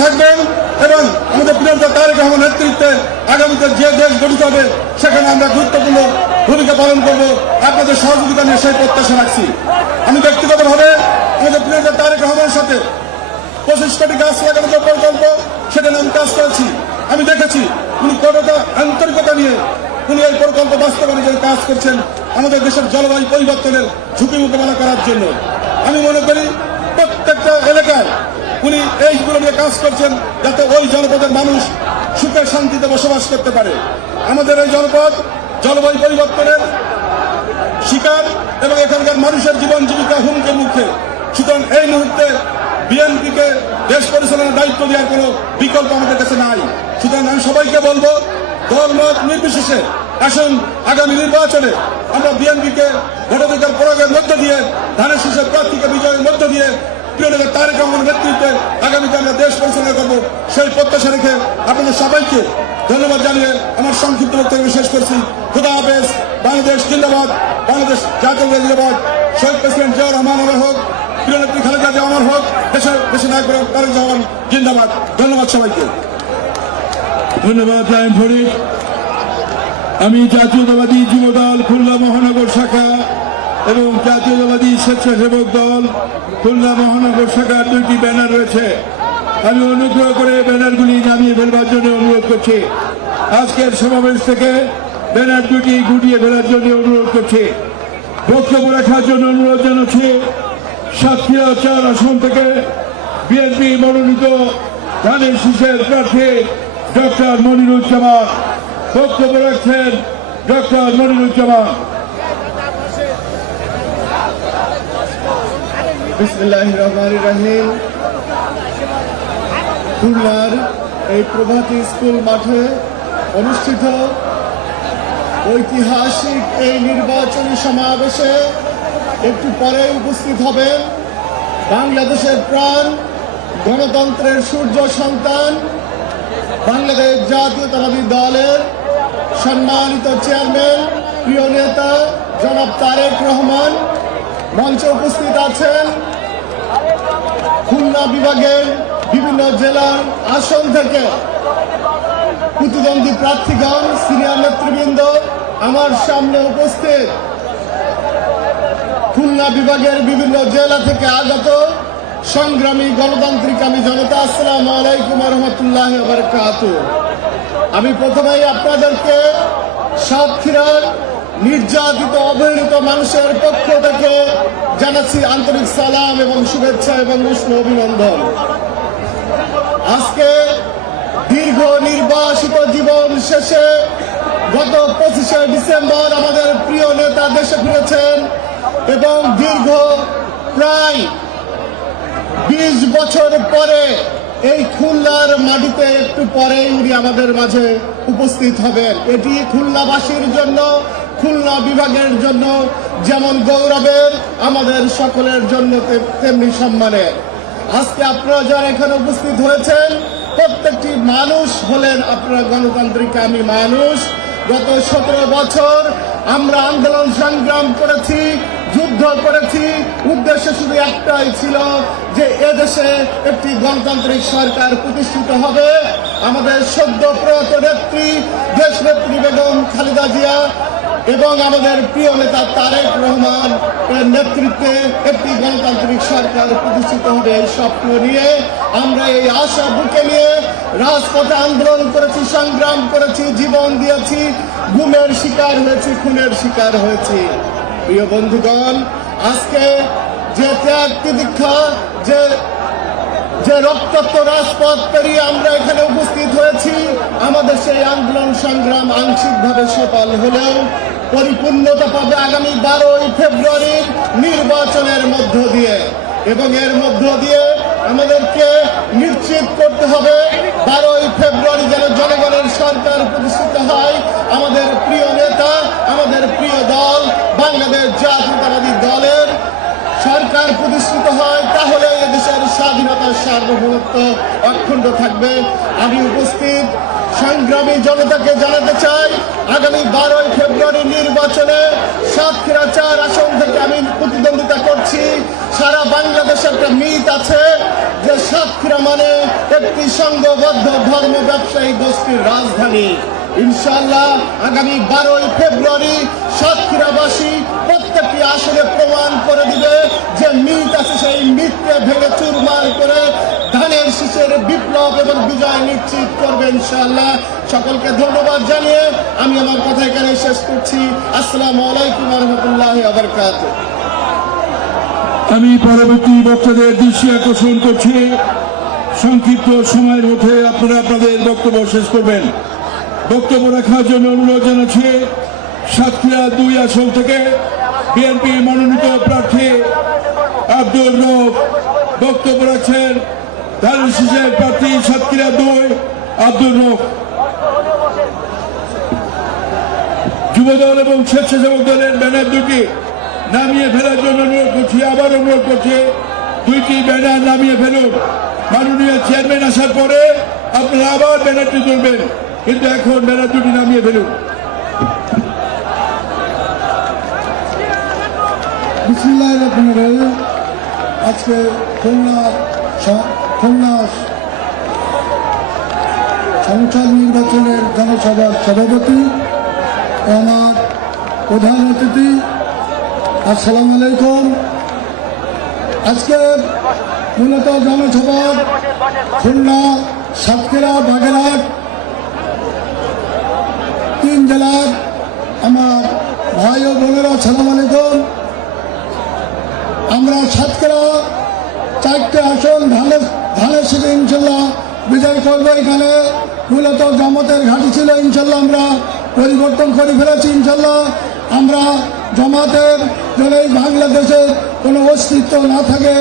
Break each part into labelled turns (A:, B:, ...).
A: থাকবেন এবং আমাদের প্রিয়তা তারেক রহমান নেতৃত্বে আগামীতে যে দেশ গঠিত হবে, সেখানে আমরা গুরুত্বপূর্ণ ভূমিকা পালন করব। আপনাদের সহযোগিতা নিয়ে সেই প্রত্যাশা রাখছি। আমি ব্যক্তিগতভাবে আমাদের প্রিয়তা তারেক রহমানের সাথে পঁচিশ কোটি গাছ লাগানোর যে প্রকল্প সেখানে আমি কাজ করেছি। আমি দেখেছি উনি কতটা আন্তরিকতা নিয়ে উনি এই প্রকল্প বাস্তবায়নের জন্য কাজ করছেন আমাদের দেশের জলবায়ু পরিবর্তনের ঝুঁকি মোকাবেলা করার জন্য। আমি মনে করি প্রত্যেকটা এলাকায় উনি এইগুলো নিয়ে কাজ করছেন যাতে ওই জনপদের মানুষ সুখে শান্তিতে বসবাস করতে পারে। আমাদের এই জনপদ জলবায়ু পরিবর্তনের শিকার এবং এখানকার মানুষের জীবন জীবিকা হুমকির মুখে। সুতরাং এই মুহূর্তে বিএনপিকে দেশ পরিচালনার দায়িত্ব দেওয়ার কোনো বিকল্প আমাদের কাছে নাই। সুতরাং আমি সবাইকে বলব দলমত নির্বিশেষে আসুন আগামী নির্বাচনে। আমরা বিএনপিকে ভোটাধিকার প্রয়োগের মধ্য দিয়ে, ধানের শীষের প্রার্থীকে বিজয়ের মধ্য দিয়ে প্রিয় নেতা তারেক রহমানের নেতৃত্বে আগামীতে আমরা দেশ পরিচালনা করব। সেই প্রত্যাশা রেখে আপনাদের সবাইকে ধন্যবাদ জানিয়ে আমার সংক্ষিপ্ত বক্তব্য শেষ করছি। খুদা হাফেজ, বাংলাদেশ জিন্দাবাদ, বাংলাদেশ জাতীয় জিন্দাবাদ। শহীদ প্রেসিডেন্ট জিয়াউর রহমান আমার হোক, প্রিয় নেত্রী খালেদা জিয়া আমার হোক, দেশের দেশের নায়ক তারেক রহমান জিন্দাবাদ। ধন্যবাদ সবাইকে।
B: ধন্যবাদ আমি জাতীয়তাবাদী যুবদল খুলনা মহানগর শাখা এবং জাতীয়তাবাদী স্বেচ্ছাসেবক দল, খুলনা মহানগর শাখার দুইটি ব্যানার রয়েছে। আমি অনুগ্রহ করে ব্যানারগুলি নামিয়ে ফেলবার জন্য অনুরোধ করছি। আজকের সমাবেশ থেকে ব্যানার দুটি গুটিয়ে ফেলার জন্য অনুরোধ করছি। বক্তব্য রাখার জন্য অনুরোধ জানাচ্ছি সাতক্ষীরা চার আসন থেকে বিএনপি মনোনীত ধানের শীষের প্রার্থী ডক্টর মনিরুজ্জামান। বক্তব্য রাখছেন ডক্টর মনিরুজ্জামান।
C: খুলনার এই প্রভাতী স্কুল মাঠে অনুষ্ঠিত ঐতিহাসিক এই নির্বাচনী সমাবেশে একটু পরে উপস্থিত হবেন বাংলাদেশের প্রাণ, গণতন্ত্রের সূর্য সন্তান, বাংলাদেশ জাতীয়তাবাদী দলের সম্মানিত চেয়ারম্যান, প্রিয় নেতা জনাব তারেক রহমান মঞ্চে উপস্থিত আছেন। খুলনা বিভাগের বিভিন্ন জেলার আসন থেকে প্রতিদ্বন্দ্বী প্রার্থীগণ সিনিয়র নেতৃবৃন্দ আমার সামনে উপস্থিত। খুলনা বিভাগের বিভিন্ন জেলা থেকে আগত সংগ্রামী গণতান্ত্রিক আমি জনতা, আসসালাম আলাইকুম রহমতুল্লাহ আমি প্রথমেই আপনাদেরকে সাতক্ষীরার নির্যাতিত, অবহেলিত মানুষের পক্ষ থেকে জানাচ্ছি আন্তরিক সালাম এবং শুভেচ্ছা এবং উষ্ণ অভিনন্দন। আজকে দীর্ঘ নির্বাসিত জীবন শেষে গত পঁচিশে ডিসেম্বর আমাদের প্রিয় নেতা দেশে ফিরেছেন এবং দীর্ঘ প্রায় বিশ বছর পরে এই খুলনার মাটিতে একটু পরেই উনি আমাদের মাঝে উপস্থিত হবেন। এটি খুলনাবাসীর জন্য খুলনা বিভাগের জন্য যেমন গৌরবের, আমাদের সকলের জন্য তেমনি সম্মানের আজকে আপনারা যারা এখানে উপস্থিত হয়েছেন, প্রত্যেকটি মানুষ হলেন আপনারা গণতান্ত্রিক আমি মানুষ। গত সতেরো বছর আমরা আন্দোলন সংগ্রাম করেছি, যুদ্ধ করেছি। উদ্দেশ্য শুধু একটাই ছিল যে এদেশে একটি গণতান্ত্রিক সরকার প্রতিষ্ঠিত হবে। আমাদের সদ্য প্রয়াত নেত্রী দেশ নেত্রী বেগম খালেদা জিয়া এবং আমাদের প্রিয় নেতা তারেক রহমান নেতৃত্বে একটি গণতান্ত্রিক সরকার প্রতিষ্ঠিত হবে এই স্বপ্ন নিয়ে আমরা এই আশা বুকে নিয়ে রাজপথে আন্দোলন করেছি, সংগ্রাম করেছি, জীবন দিয়েছি, গুমের শিকার হয়েছি, খুনের শিকার হয়েছি। প্রিয় বন্ধুগণ, আজকে যে ত্যাগ তিদীক্ষা যে যে রক্তাক্ত রাজপথ পেরিয়ে আমরা এখানে উপস্থিত হয়েছি, আমাদের সেই আন্দোলন সংগ্রাম আংশিকভাবে সফল হলেও পরিপূর্ণতা পাবে আগামী বারোই ফেব্রুয়ারির নির্বাচনের মধ্য দিয়ে। এবং এর মধ্য দিয়ে আমাদেরকে নিশ্চিত করতে হবে, বারোই ফেব্রুয়ারি যেন জনগণের সরকার প্রতিষ্ঠিত হয়। আমাদের প্রিয় নেতা, আমাদের প্রিয় দল, বাংলাদেশ জাতীয়তাবাদী দলের সরকার প্রতিষ্ঠিত হয়, তাহলে এদেশের স্বাধীনতার সার্বভৌমত্ব অক্ষুণ্ণ থাকবে। আমি উপস্থিত সংগ্রামী জনতাকে জানাতে চাই আগামী বারোই ফেব্রুয়ারি নির্বাচনে সাতক্ষীরা চার আসন থেকে আমি প্রতিদ্বন্দ্বিতা করছি। সারা বাংলাদেশে একটা মিথ আছে যে সাতক্ষীরা মানে একটি সংঘবদ্ধ ধর্ম ব্যবসায়ী গোষ্ঠীর রাজধানী। ইনশাল্লাহ আগামী বারোই ফেব্রুয়ারি সাতক্ষীরাবাসী প্রত্যেকটি আসনে প্রমাণ করে দিবে যে মিথ আছে সেই মিথকে ভেঙে চুরমার করে ধানের শীষের বিপ্লব এবং বিজয় নিশ্চিত করবে ইনশাআল্লাহ। সকলকে ধন্যবাদ জানিয়ে আমি আমার কথা এখানে শেষ করছি। আসসালামু আলাইকুম রহমতুল্লাহ আবরকাত
B: আমি পরবর্তী বক্তাদের দৃষ্টি আকর্ষণ করছি। সংক্ষিপ্ত সময়ের মধ্যে আপনারা আপনাদের বক্তব্য শেষ করবেন। বক্তব্য রাখার জন্য অনুরোধ জানাচ্ছি, সাতক্ষীরা দুই আসন থেকে বিএনপি মনোনীত প্রার্থী আব্দুল রব বক্তব্য রাখছেন। শীষের প্রার্থী সাতক্ষীরা দুই আব্দুল রব। যুবদল এবং স্বেচ্ছাসেবক দলের ব্যানার দুটি নামিয়ে ফেলার জন্য অনুরোধ করছি, আবার অনুরোধ করছি, দুইটি ব্যানার নামিয়ে ফেলুন। মাননীয় চেয়ারম্যান আসার পরে আপনারা আবার ব্যানারটি তুলবেন, কিন্তু এখন ব্যানার দুটি নামিয়ে ফেলুন।
D: আজকে খুলনা খুলনা সংসদ নির্বাচনের জনসভার সভাপতি আমার প্রধান অতিথি, আসসালামু আলাইকুম। আজকে মূলত জনসভার খুলনা, সাতক্ষীরা, বাগেরহাট, তিন জেলার আমার ভাই ও বোনেরা সালাম আলাইকুম। আমরা সাতক্ষীরা চারটে আসন ধানের ধানের সাথে ইনশাল্লাহ বিজয় করব এখানে। মূলত জমাতের ঘাটি ছিল ইনশাল্লাহ আমরা পরিবর্তন করে ফেলেছি, ইনশাল্লাহ। আমরা জমাতের যেন এই বাংলাদেশের কোনো অস্তিত্ব না থাকে,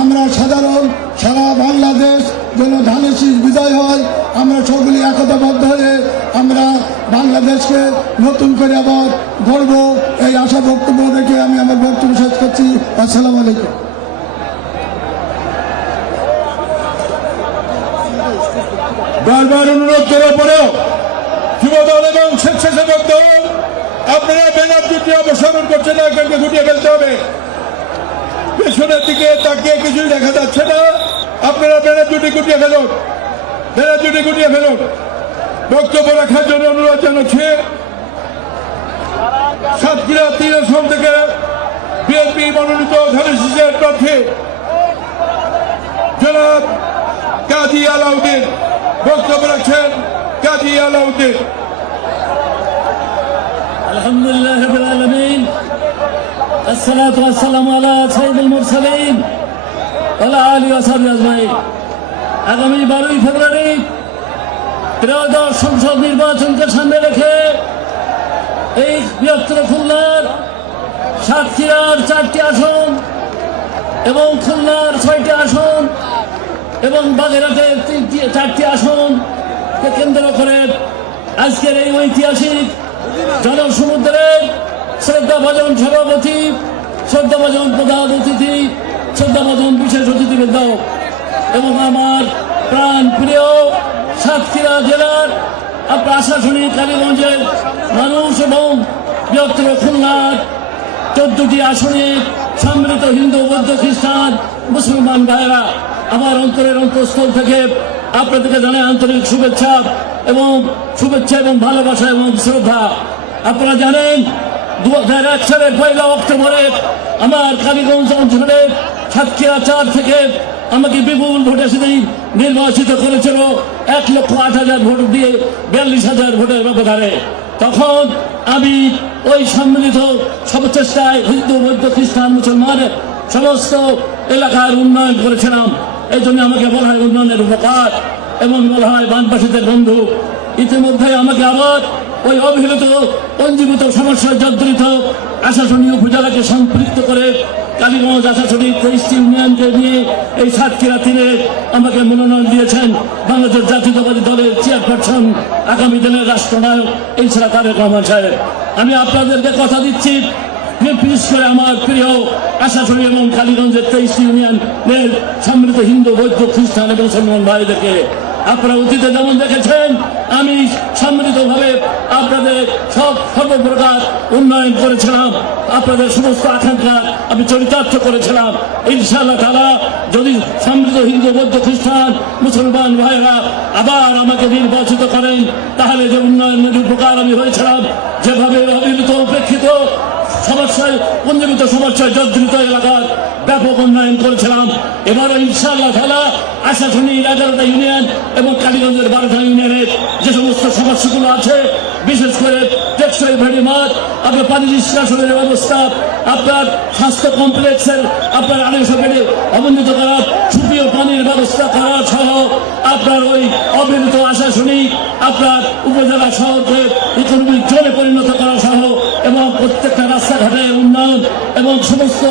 D: আমরা সাধারণ সারা বাংলাদেশ যেন ধানের শীষ বিজয় হয়, আমরা সকলে একতাবদ্ধ হয়ে আমরা বাংলাদেশকে নতুন করে আবার গড়ব। এই আশা বক্তব্য রেখে আমি আমার বক্তব্য শেষ করছি। আসসালামু আলাইকুম।
B: বারবার অনুরোধ করার পরেও যুবদল এবং স্বেচ্ছাসেবক দল, আপনারা ব্যানার দুটি অপসারণ করছেন এখানকে গুটিয়ে ফেলতে হবে। পেছনের দিকে তাকিয়ে কিছুই দেখা যাচ্ছে না। আপনারা ব্যানার দুটি গুটিয়ে ফেলুন। ব্যানার দুটি গুটিয়ে ফেলুন। বক্তব্য রাখার জন্য অনুরোধ জানাচ্ছি। সাতক্ষীরা তিন আসন থেকে বিএনপি মনোনীত ধানের প্রার্থী জনাব কাজী আলাউদ্দিন। বক্তব্য রাখছেন কাজী আলাউদ্দিন।
E: الحمد لله رب العالمين الصلاة والسلام على سيد المرسلين وعلى آله وصحبه أجمعين আগামী বারোই ফেব্রুয়ারি ত্রয়োদশ সংসদ নির্বাচনকে সামনে রেখে এই বৃহত্তর খুলনার সাতক্ষীরার চারটি আসন এবং খুলনার ছয়টি আসন এবং বাগেরহাটের তিনটি চারটি আসনকে কেন্দ্র করে আজকের এই ঐতিহাসিক জনসমুদ্রের শ্রদ্ধাভাজন সভাপতি, শ্রদ্ধাভাজন প্রধান অতিথি, শ্রদ্ধাভাজন বিশেষ অতিথিবৃন্দ এবং আমার প্রাণ প্রিয় সাতক্ষীরা জেলার প্রশাসনিক কালীগঞ্জের মানুষ এবং বৃহত্তর খুলনার চোদ্দটি আসনে সম্মিলিত হিন্দু, বৌদ্ধ, খ্রিস্টান, মুসলমান ভাইয়েরা আমার অন্তরের অন্তঃস্থল থেকে আপনাদেরকে জানাই আন্তরিক শুভেচ্ছা। এবং শুভেচ্ছা এবং ভালোবাসা এবং শ্রদ্ধা। আপনারা জানেন দু হাজার এক সালের পয়লা অক্টোবরে আমার কালীগঞ্জ অঞ্চলে সাতক্ষীরা চার থেকে আমাকে বিপুল ভোটে সেদিন নির্বাচিত করেছিল এক লক্ষ আট হাজার ভোট দিয়ে বিয়াল্লিশ হাজার ভোটের ব্যবধানে। তখন আমি ওই সম্মিলিত সবচেষ্টায় হিন্দু বৌদ্ধ খ্রিস্টান মুসলমানের সমস্ত এলাকার উন্নয়ন করেছিলাম। এই জন্য আমাকে বলা হয় উন্নয়নের উপকার। এবং বলা হয় বানবাসীদের বন্ধু। ইতিমধ্যে আমাকে আবার ওই অবহেলিত, পঞ্জীভূত সমস্যার জর্জরিত আশাসনী উপজেলাকে সম্পৃক্ত করে কালীগঞ্জ আশাসনী তেইশটি ইউনিয়নকে নিয়ে এই সাতক্ষীরা তীরে আমাকে মনোনয়ন দিয়েছেন বাংলাদেশ জাতীয়তাবাদী দলের চেয়ারপারসন আগামী দিনের রাষ্ট্রনায়ক ইনসারা তারেক রহমান সাহেব। আমি আপনাদেরকে কথা দিচ্ছি বিশেষ করে আমার প্রিয় আশাসনী এবং কালীগঞ্জের তেইশটি ইউনিয়নের সম্মিলিত হিন্দু, বৌদ্ধ, খ্রিস্টান এবং মুসলমান ভাইদেরকে আপনারা অতীতে যেমন দেখেছেন, আমি সম্মিলিতভাবে আপনাদের সব সর্বপ্রকার উন্নয়ন করেছিলাম, আপনাদের সমস্ত আকাঙ্ক্ষা আমি চরিতার্থ করেছিলাম। ইনশাআল্লাহ তারা যদি সমৃদ্ধ হিন্দু, বৌদ্ধ, খ্রিস্টান, মুসলমান ভাইরা আবার আমাকে নির্বাচিত করেন, তাহলে যে উন্নয়নের উপকার আমি হয়েছিলাম, যেভাবে অবিরত উপেক্ষিত সমস্যায় পঞ্জীবিত সমস্যায় জর্জরিত এলাকার ব্যাপক উন্নয়ন করেছিলাম। এবারও ইনশাআল্লাহ তালা আশাশুনি এগারোটা ইউনিয়ন এবং কালীগঞ্জের বারোটা ইউনিয়নের যে সমস্ত সমস্যাগুলো আছে, বিশেষ করে টেকসই ভেড়ি মাঠ আপনার পানি নিষ্কাশনের ব্যবস্থা, আপনার স্বাস্থ্য কমপ্লেক্সের, আপনার আড়াইশো বেড়ে অবনীত করা পানির ব্যবস্থা করা সহ আপনার ওই অবিরত আশা শুনি আপনার উপজেলা শহরকে ইকোনমিক জোনে পরিণত করা সহ এবং প্রত্যেকটা রাস্তাঘাটের উন্নয়ন এবং সমস্ত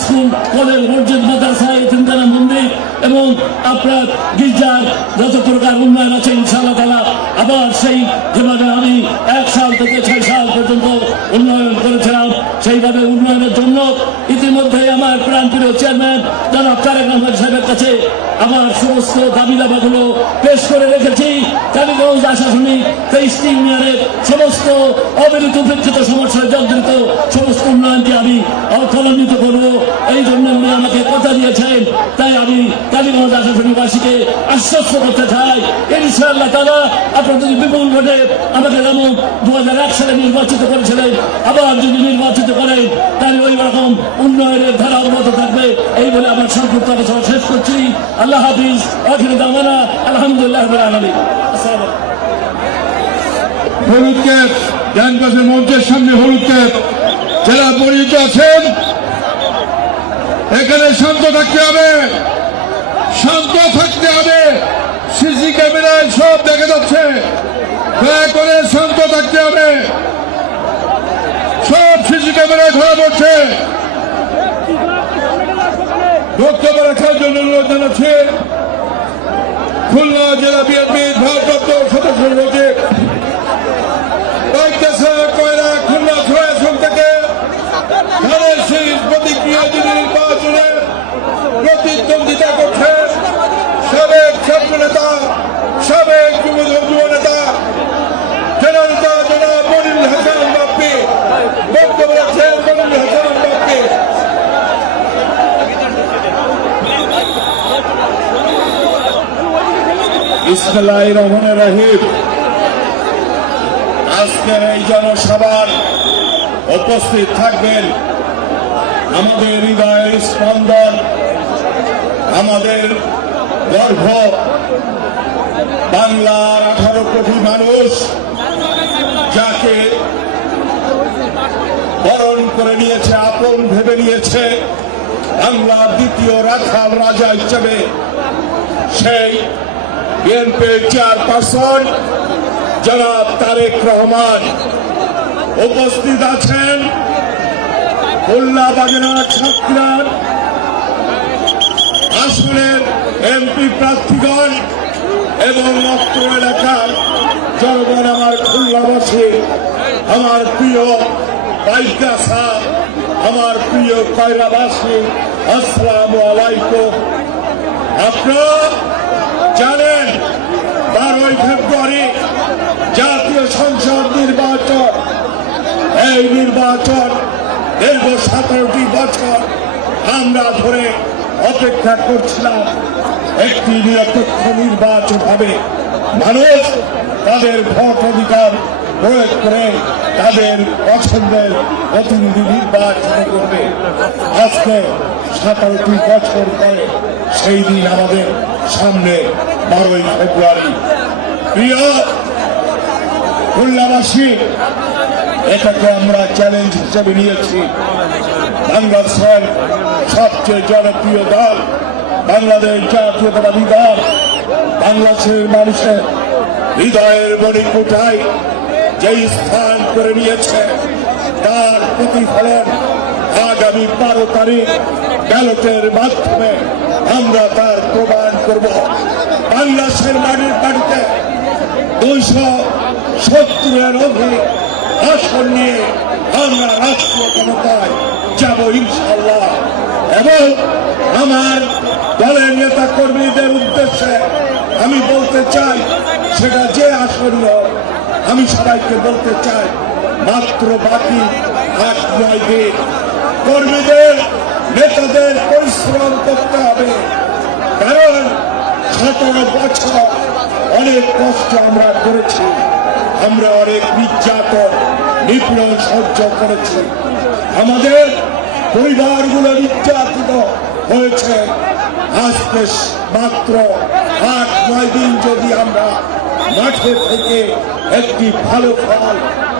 E: স্কুল, কলেজ, মসজিদ, মাদ্রাসা, এতিমখানা, মন্দির এবং আপনার গির্জার যত প্রকার উন্নয়ন আছে, ইনশাআল্লাহ তালা আবার সেই যেভাবে আমি এক সাল থেকে ছয় সাল পর্যন্ত উন্নয়ন করেছিলাম সেইভাবে উন্নয়নের জন্য ইতিমধ্যে আমার প্রাণপ্রিয় চেয়ারম্যান জনাব তারেক রহমান সাহেবের কাছে আমার দাবি দাবাগুলো পেশ করে রেখেছি। সমস্ত উপেক্ষিত সমস্যায় জর্জরিত সমস্ত আমি করব। এই জন্য উনি আমাকে কথা দিয়েছেন। তাই আমি আশাশুনিবাসীকে আশ্বস্ত করতে চাই। ইনশাআল্লাহ তারা আপনার যদি বিপুল ভোটে আমাকে যেমন দু হাজার এক সালে নির্বাচিত করেছিলেন, আবার যদি নির্বাচিত করেন, তাহলে ওই রকম উন্নয়নের ধারা এই বলে আমার সংক্ষিপ্ত আলোচনা শেষ করছি। আল্লাহ হাফিজ, আখির দামানা আলহামদুলিল্লাহ আলামিন।
A: হলুদ ক্যাপ মঞ্চের সামনে হলুদ ক্যাপ পরিচিত আছেন, এখানে শান্ত থাকতে হবে। শান্ত থাকতে হবে। সিসি ক্যামেরায় সব দেখা যাচ্ছে। দয়া করে শান্ত থাকতে হবে। সব সিসি ক্যামেরায় ধরা পড়ছে। বক্তব্য রাখার জন্য অনুরোধ জানাচ্ছি। খুলনা জেলা বিএনপির ভারপ্রাপ্ত সদস্য কয়েকটা কয়লা, খুলনা, ছয় আসন থেকে ধানের শীষ প্রতিক্রিয়া যিনি নির্বাচনে প্রতিদ্বন্দ্বিতা করছে? সাবেক ছাত্র নেতা, সাবেক যুব যুব নেতা জননেতা জনাব মনিরুল হাসান বাপ্পি বক্তব্য রাখছেন মনিরুল হাসান বাপ্পি ইসমাইল রহমান রাহিব আজকের এই জনসভার উপস্থিত থাকবেন আমাদের হৃদয়ের স্পন্দন, আমাদের গর্ভ বাংলার আঠারো কোটি মানুষ যাকে বরণ করে নিয়েছে, আপন ভেবে নিয়েছে, বাংলার দ্বিতীয় রাখাল রাজা হিসেবে সেই বিএনপির চেয়ারপারসন জনাব তারেক রহমান। উপস্থিত আছেন খুলনা বাগেরহাট ছাত্রার আসনের এমপি প্রার্থীগণ এবং অত্র এলাকার জনগণ আমার খুলনাবাসী আমার প্রিয় বাইকাসা আমার প্রিয় কয়রাবাসী, আসসালামু আলাইকুম। আপনারা জানেন বারোই ফেব্রুয়ারি জাতীয় সংসদ নির্বাচন। এই নির্বাচন দীর্ঘ সতেরোটি বছর আমরা ধরে অপেক্ষা করছিলাম। একটি নিরপেক্ষ নির্বাচন হবে। মানুষ তাদের ভোট অধিকার প্রয়োগ করে তাদের পছন্দের প্রতিনিধি নির্বাচন করবে। আজকে সতেরোটি বছর পরে সেই দিন আমাদের সামনে বারোই ফেব্রুয়ারি। প্রিয় খুলনাবাসী, এটাকে আমরা চ্যালেঞ্জ হিসেবে নিয়েছি। বাংলাদেশের সবচেয়ে জনপ্রিয় দল, বাংলাদেশ জাতীয়তাবাদী দল, বাংলাদেশের মানুষের হৃদয়ের মণিকুঠায় যেই স্থান করে নিয়েছে, তার প্রতিফলন আগামী বারো তারিখ ব্যালটের মাধ্যমে আমরা তার প্রমাণ করব। বাংলাদেশের মাটির বাড়িতে দুইশো সত্তরের অধিক আসন নিয়ে আমরা রাষ্ট্রীয় ক্ষমতায় যাব ইনশাল্লাহ এবং আমার দলের নেতা কর্মীদের উদ্দেশ্যে আমি বলতে চাই, সেটা যে আসন্ন আমি সবাইকে বলতে চাই, মাত্র বাকি আট নয় দিন কর্মীদের নেতাদের পরিশ্রম করতে হবে। কারণ সতেরো বছর অনেক কষ্ট আমরা করেছি। আমরা অনেক নির্যাতন, নিপীড়ন সহ্য করেছি। আমাদের পরিবারগুলো নির্যাতিত হয়েছে। আজকে মাত্র আট, নয় দিন যদি আমরা মাঠে থেকে একটি ভালো ফল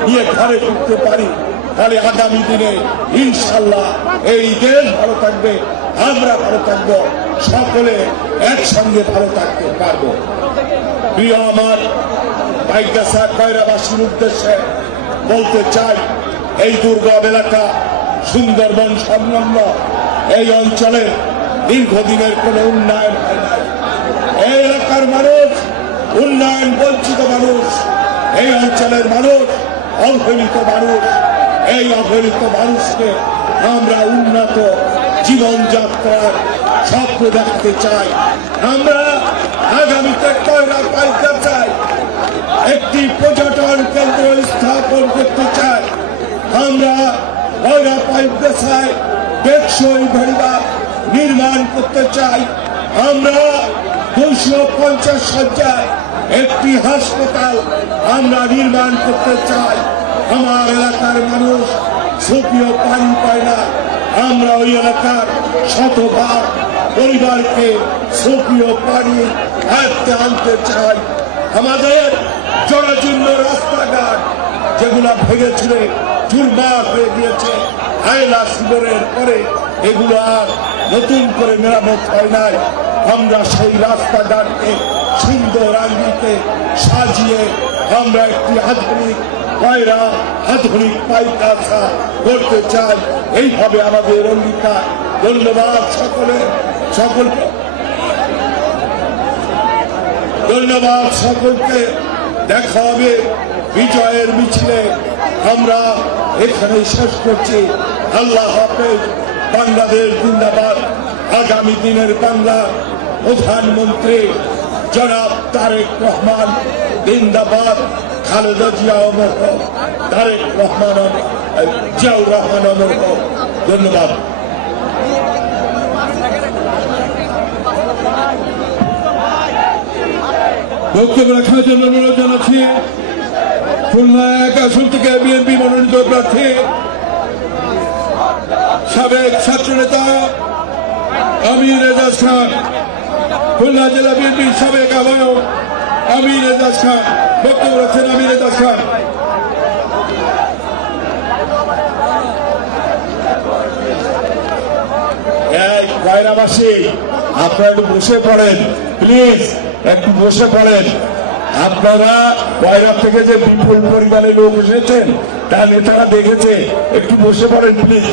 A: নিয়ে ঘরে ফিরতে পারি তাহলে আগামী দিনে ইনশাল্লাহ এই দেশ ভালো থাকবে, আমরা ভালো থাকব, সকলে একসঙ্গে ভালো থাকতে পারব। প্রিয় আমার বাইকাসা কয়রাবাসীর উদ্দেশ্যে বলতে চাই, এই দুর্গম এলাকা, সুন্দরবন সংলগ্ন, এই অঞ্চলে দীর্ঘদিনের কোনো উন্নয়ন হয় নাই। এই এলাকার মানুষ, উন্নয়ন বঞ্চিত মানুষ, এই অঞ্চলের মানুষ, অবহেলিত মানুষ এই অবহেলিত মানুষকে আমরা উন্নত জীবনযাত্রার স্বপ্ন দেখাতে চাই। আমরা আগামীতে কয়লা পাইতে চাই। একটি পর্যটন কেন্দ্র স্থাপন করতে চাই। আমরা কয়লা পাইতে চাই, টেকসই ভৈবাদ নির্মাণ করতে চাই। আমরা দুশো পঞ্চাশ সজ্জায় একটি হাসপাতাল আমরা নির্মাণ করতে চাই। আমার এলাকার মানুষ সুপ্রিয় পানি পায় না। আমরা ওই এলাকার শতভাগ পরিবারকে সুপ্রিয় পানি আয়ত্তে আনতে চাই। আমাদের জরাজীর্ণ রাস্তাঘাট যেগুলা ভেঙেছিল চুরমার হয়ে গিয়েছে আয়লা শিবরের পরে এগুলো আর নতুন করে মেরামত হয় নাই। আমরা সেই রাস্তাঘাটকে সুন্দর আঙ্গিকে সাজিয়ে আমরা একটি আধুনিক পায়রা আধুনিক পাইকাছা করতে চাই। এইভাবে আমাদের অঙ্গীকার। ধন্যবাদ সকলে। সকলকে ধন্যবাদ সকলকে। দেখা হবে বিজয়ের মিছিলে। আমরা এখানে শেষ করছি। আল্লাহ হাফেজ। বাংলাদেশ জিন্দাবাদ। আগামী দিনের বাংলা প্রধানমন্ত্রী জনাব তারেক রহমান জিন্দাবাদ। খালেদা জিয়া অমর হোক, তারেক রহমান জিয়াউর রহমান অমর হোক। ধন্যবাদ বক্তব্য রাখার জন্য অনুরোধ জানাচ্ছি খুলনা এক আসন থেকে বিএনপি মনোনীত প্রার্থী সাবেক ছাত্র নেতা আমির এজাজ খান খুলনা জেলা বিএনপির সাবেক আহ্বায়ক আমির এজাজ খান বক্তব্য রাখছেন আমির এজাজ খান
B: আপনারা একটু বসে পড়েন, প্লিজ, একটু বসে পড়েন। আপনারা কয়রা থেকে যে বিপুল পরিমাণে লোক এসেছেন তা নেতারা দেখেছে, একটু বসে পড়েন, প্লিজ।